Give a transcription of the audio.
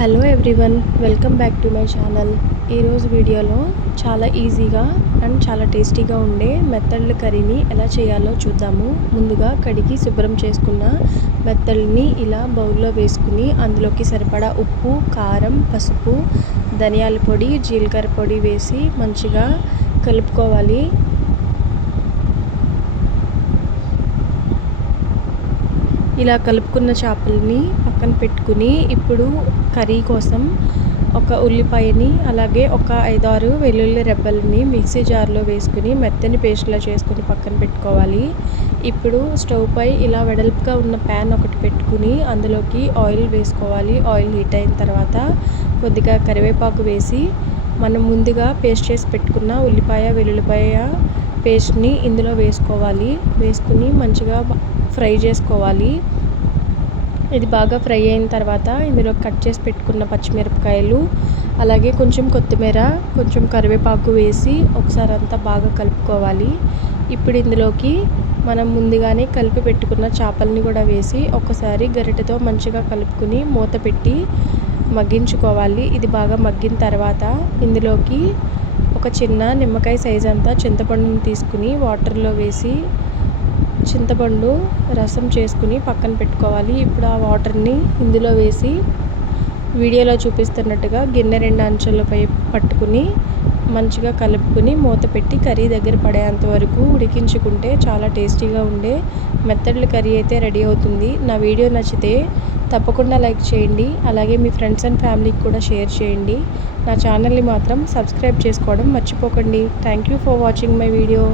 Hello everyone welcome back to my channel ఈరోజు వీడియోలో చాలా ఈజీగా అండ్ చాలా టేస్టీగా ఉండే మెత్తళ్ళ కర్రీని ఎలా చేయాలో చూద్దాము. ముందుగా కడిగి శుభ్రం చేసుకున్న మెత్తళ్ళని ఇలా బౌల్లో వేసుకుని అందులోకి సరిపడా ఉప్పు కారం పసుపు ధనియాల పొడి జీలకర్ర పొడి వేసి మంచిగా కలుపుకోవాలి. ఇలా కలుపుకున్న చేపల్ని పక్కన పెట్టుకుని ఇప్పుడు కర్రీ కోసం ఒక ఉల్లిపాయని అలాగే ఒక ఐదారు వెల్లుల్లి రెబ్బల్ని మిక్సీ జార్లో వేసుకుని మెత్తని పేస్ట్లా చేసుకుని పక్కన పెట్టుకోవాలి. ఇప్పుడు స్టవ్ పై ఇలా వెడల్పుగా ఉన్న ప్యాన్ ఒకటి పెట్టుకుని అందులోకి ఆయిల్ వేసుకోవాలి. ఆయిల్ హీట్ అయిన తర్వాత కొద్దిగా కరివేపాకు వేసి మనం ముందుగా పేస్ట్ చేసి పెట్టుకున్న ఉల్లిపాయ వెల్లుల్లిపాయ పేస్ట్ని ఇందులో వేసుకోవాలి. వేసుకుని మంచిగా ఫ్రై చేసుకోవాలి. ఇది బాగా ఫ్రై అయిన తర్వాత ఇందులో కట్ చేసి పెట్టుకున్న పచ్చిమిరపకాయలు అలాగే కొంచెం కొత్తిమీర కొంచెం కరివేపాకు వేసి ఒకసారి అంతా బాగా కలుపుకోవాలి. ఇప్పుడు ఇందులోకి మనం ముందుగానే కలిపి పెట్టుకున్న చేపల్ని కూడా వేసి ఒకసారి గరిటెతో మంచిగా కలుపుకుని మూత పెట్టి మగ్గించుకోవాలి. ఇది బాగా మగ్గిన తర్వాత ఇందులోకి ఒక చిన్న నిమ్మకాయ సైజ్ అంతా చింతపండుని తీసుకుని వాటర్లో వేసి చింతపండు రసం చేసుకుని పక్కన పెట్టుకోవాలి. ఇప్పుడు ఆ వాటర్ని ఇందులో వేసి వీడియోలో చూపిస్తున్నట్టుగా గిన్నె రెండు అంచెలపై పట్టుకుని మంచిగా కలుపుకుని మూత పెట్టి కర్రీ దగ్గర పడేంత వరకు ఉడికించుకుంటే చాలా టేస్టీగా ఉండే మెత్తడ్ల కర్రీ అయితే రెడీ అవుతుంది. నా వీడియో నచ్చితే తప్పకుండా లైక్ చేయండి. అలాగే మీ ఫ్రెండ్స్ అండ్ ఫ్యామిలీకి కూడా షేర్ చేయండి. నా ఛానల్ని మాత్రం సబ్స్క్రైబ్ చేసుకోవడం మర్చిపోకండి. Thank you for watching my video.